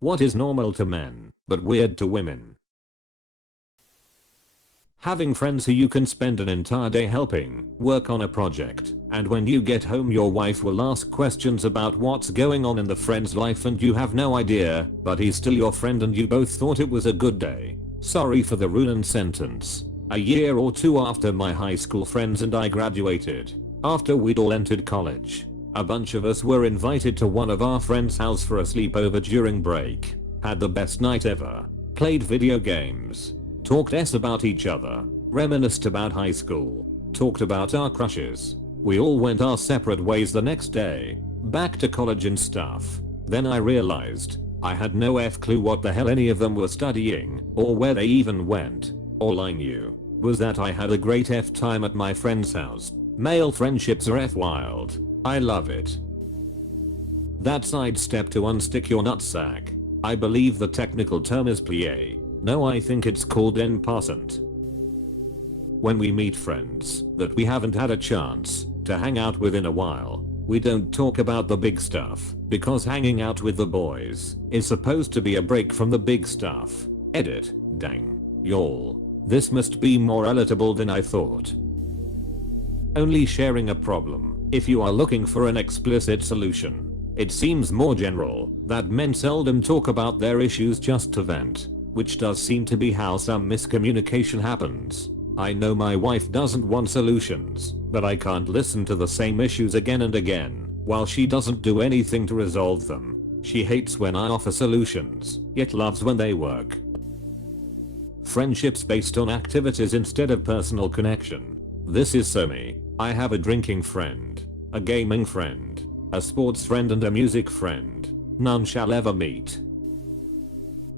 What is normal to men, but weird to women? Having friends who you can spend an entire day helping work on a project, and when you get home your wife will ask questions about what's going on in the friend's life and you have no idea, but he's still your friend and you both thought it was a good day. Sorry for the ruined sentence. A year or two after my high school friends and I graduated, after we'd all entered college, a bunch of us were invited to one of our friends' house for a sleepover during break. Had the best night ever. Played video games. Talked about each other. Reminisced about high school. Talked about our crushes. We all went our separate ways the next day. Back to college and stuff. Then I realized I had no clue what the hell any of them were studying or where they even went. All I knew was that I had a great time at my friend's house. Male friendships are wild. I love it. That sidestep to unstick your nutsack. I believe the technical term is plie. No, I think it's called en passant. When we meet friends that we haven't had a chance to hang out with in a while, we don't talk about the big stuff because hanging out with the boys is supposed to be a break from the big stuff. Edit. Dang. Y'all. This must be more relatable than I thought. Only sharing a problem if you are looking for an explicit solution. It seems more general that men seldom talk about their issues just to vent, which does seem to be how some miscommunication happens. I know my wife doesn't want solutions, but I can't listen to the same issues again and again while she doesn't do anything to resolve them. She hates when I offer solutions, yet loves when they work. Friendships based on activities instead of personal connection. This is so me. I have a drinking friend, a gaming friend, a sports friend and a music friend. None shall ever meet.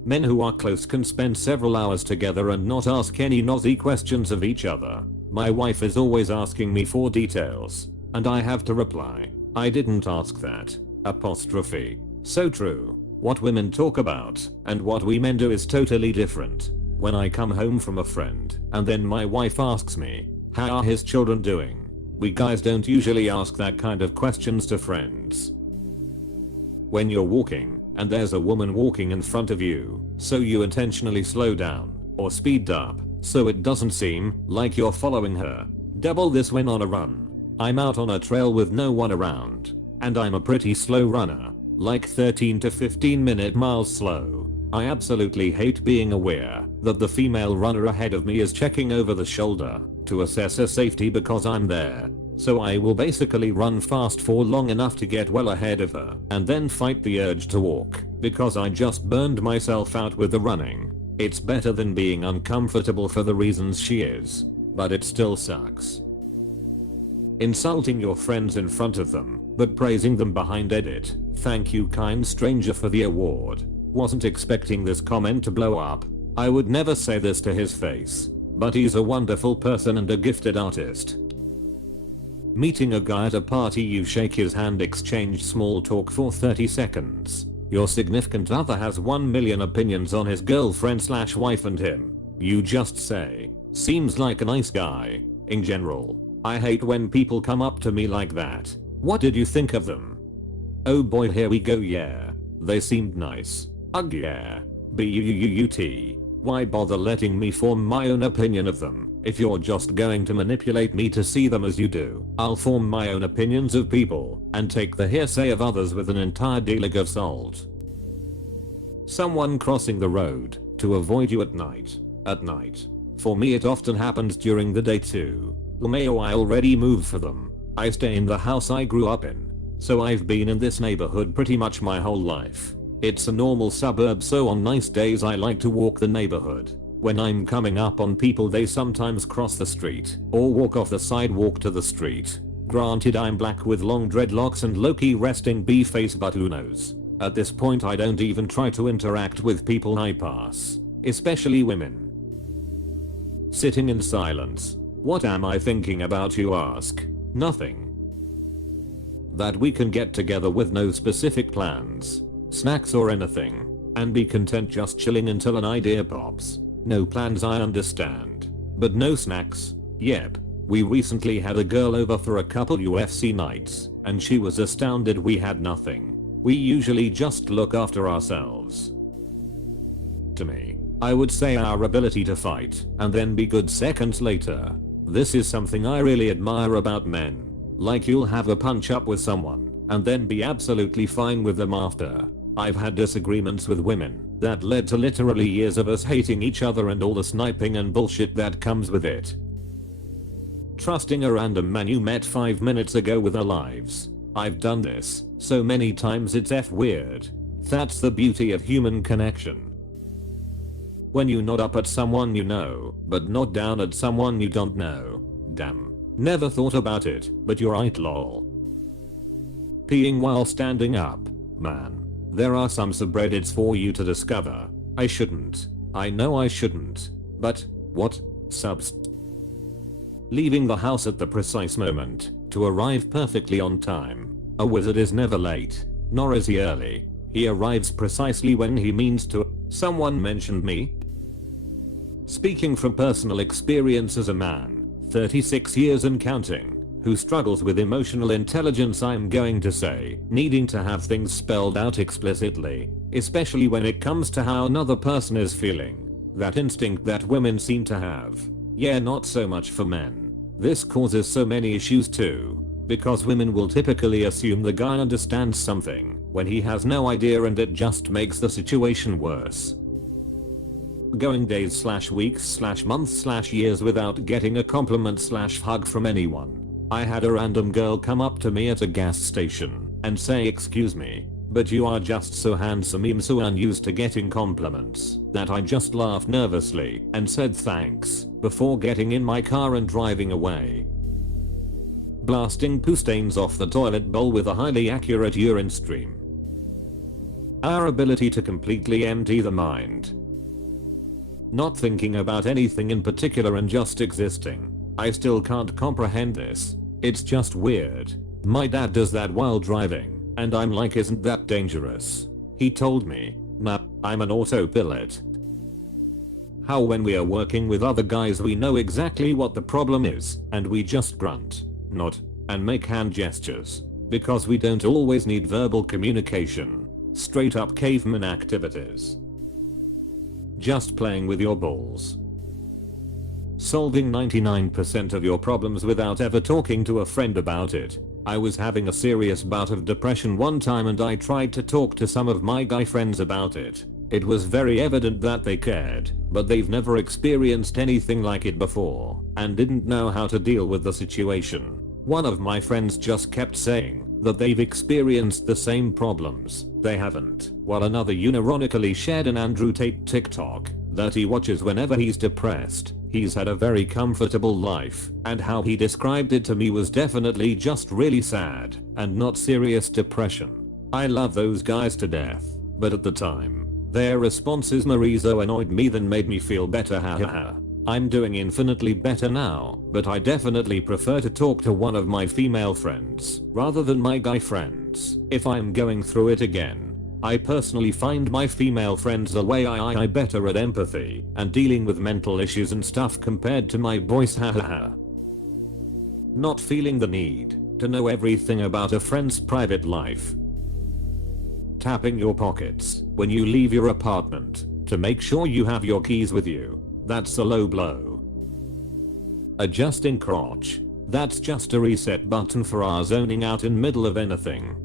Men who are close can spend several hours together and not ask any nosy questions of each other. My wife is always asking me for details, and I have to reply, I didn't ask that. Apostrophe. So true. What women talk about and what we men do is totally different. When I come home from a friend and then my wife asks me, how are his children doing? We guys don't usually ask that kind of questions to friends. When you're walking and there's a woman walking in front of you, so you intentionally slow down or speed up so it doesn't seem like you're following her. Double this when on a run. I'm out on a trail with no one around, and I'm a pretty slow runner, like 13 to 15 minute miles slow. I absolutely hate being aware that the female runner ahead of me is checking over the shoulder to assess her safety because I'm there. So I will basically run fast for long enough to get well ahead of her and then fight the urge to walk because I just burned myself out with the running. It's better than being uncomfortable for the reasons she is, but it still sucks. Insulting your friends in front of them, but praising them behind. Edit. Thank you kind stranger for the award. Wasn't expecting this comment to blow up. I would never say this to his face, but he's a wonderful person and a gifted artist. Meeting a guy at a party, you shake his hand, exchange small talk for 30 seconds. Your significant other has 1 million opinions on his girlfriend/wife and him. You just say, seems like a nice guy. In general, I hate when people come up to me like that. What did you think of them? Oh boy, here we go. Yeah, they seemed nice. Ugh yeah. But why bother letting me form my own opinion of them if you're just going to manipulate me to see them as you do? I'll form my own opinions of people and take the hearsay of others with an entire deluge of salt. Someone crossing the road to avoid you at night. For me it often happens during the day too. May I already moved for them. I stay in the house I grew up in, so I've been in this neighborhood pretty much my whole life. It's a normal suburb, so on nice days I like to walk the neighborhood. When I'm coming up on people, they sometimes cross the street or walk off the sidewalk to the street. Granted, I'm black with long dreadlocks and low-key resting bee face, but who knows? At this point I don't even try to interact with people I pass, especially women. Sitting in silence. What am I thinking about, you ask? Nothing. That we can get together with no specific plans, snacks or anything, and be content just chilling until an idea pops. No plans, I understand, but no snacks. Yep. We recently had a girl over for a couple UFC nights, and she was astounded we had nothing. We usually just look after ourselves. To me, I would say our ability to fight and then be good seconds later. This is something I really admire about men. Like you'll have a punch up with someone and then be absolutely fine with them after. I've had disagreements with women that led to literally years of us hating each other and all the sniping and bullshit that comes with it. Trusting a random man you met 5 minutes ago with their lives. I've done this so many times it's weird. That's the beauty of human connection. When you nod up at someone you know, but not down at someone you don't know. Damn. Never thought about it, but you're right lol. Peeing while standing up. Man. There are some subreddits for you to discover. I shouldn't. I know I shouldn't. But, what? Subs. Leaving the house at the precise moment to arrive perfectly on time. A wizard is never late, nor is he early. He arrives precisely when he means to. Someone mentioned me? Speaking from personal experience as a man, 36 years and counting, who struggles with emotional intelligence, I'm going to say, needing to have things spelled out explicitly, especially when it comes to how another person is feeling. That instinct that women seem to have. Yeah, not so much for men. This causes so many issues too, because women will typically assume the guy understands something when he has no idea, and it just makes the situation worse. Going days/weeks/months/years without getting a compliment/hug from anyone. I had a random girl come up to me at a gas station and say, "Excuse me, but you are just so handsome." I'm so unused to getting compliments that I just laughed nervously and said thanks before getting in my car and driving away. Blasting poo stains off the toilet bowl with a highly accurate urine stream. Our ability to completely empty the mind. Not thinking about anything in particular and just existing. I still can't comprehend this. It's just weird. My dad does that while driving, and I'm like, isn't that dangerous? He told me, nah, I'm an autopilot. How when we are working with other guys we know exactly what the problem is, and we just grunt, nod, and make hand gestures, because we don't always need verbal communication. Straight up caveman activities. Just playing with your balls. Solving 99% of your problems without ever talking to a friend about it. I was having a serious bout of depression one time and I tried to talk to some of my guy friends about it. It was very evident that they cared, but they've never experienced anything like it before, and didn't know how to deal with the situation. One of my friends just kept saying that they've experienced the same problems they haven't, while another unironically shared an Andrew Tate TikTok that he watches whenever he's depressed. He's had a very comfortable life, and how he described it to me was definitely just really sad, and not serious depression. I love those guys to death, but at the time, their responses more so annoyed me than made me feel better, hahaha. I'm doing infinitely better now, but I definitely prefer to talk to one of my female friends rather than my guy friends if I'm going through it again. I personally find my female friends a way I better at empathy and dealing with mental issues and stuff compared to my boys, hahaha. Not feeling the need to know everything about a friend's private life. Tapping your pockets when you leave your apartment to make sure you have your keys with you. That's a low blow. Adjusting crotch. That's just a reset button for our zoning out in middle of anything.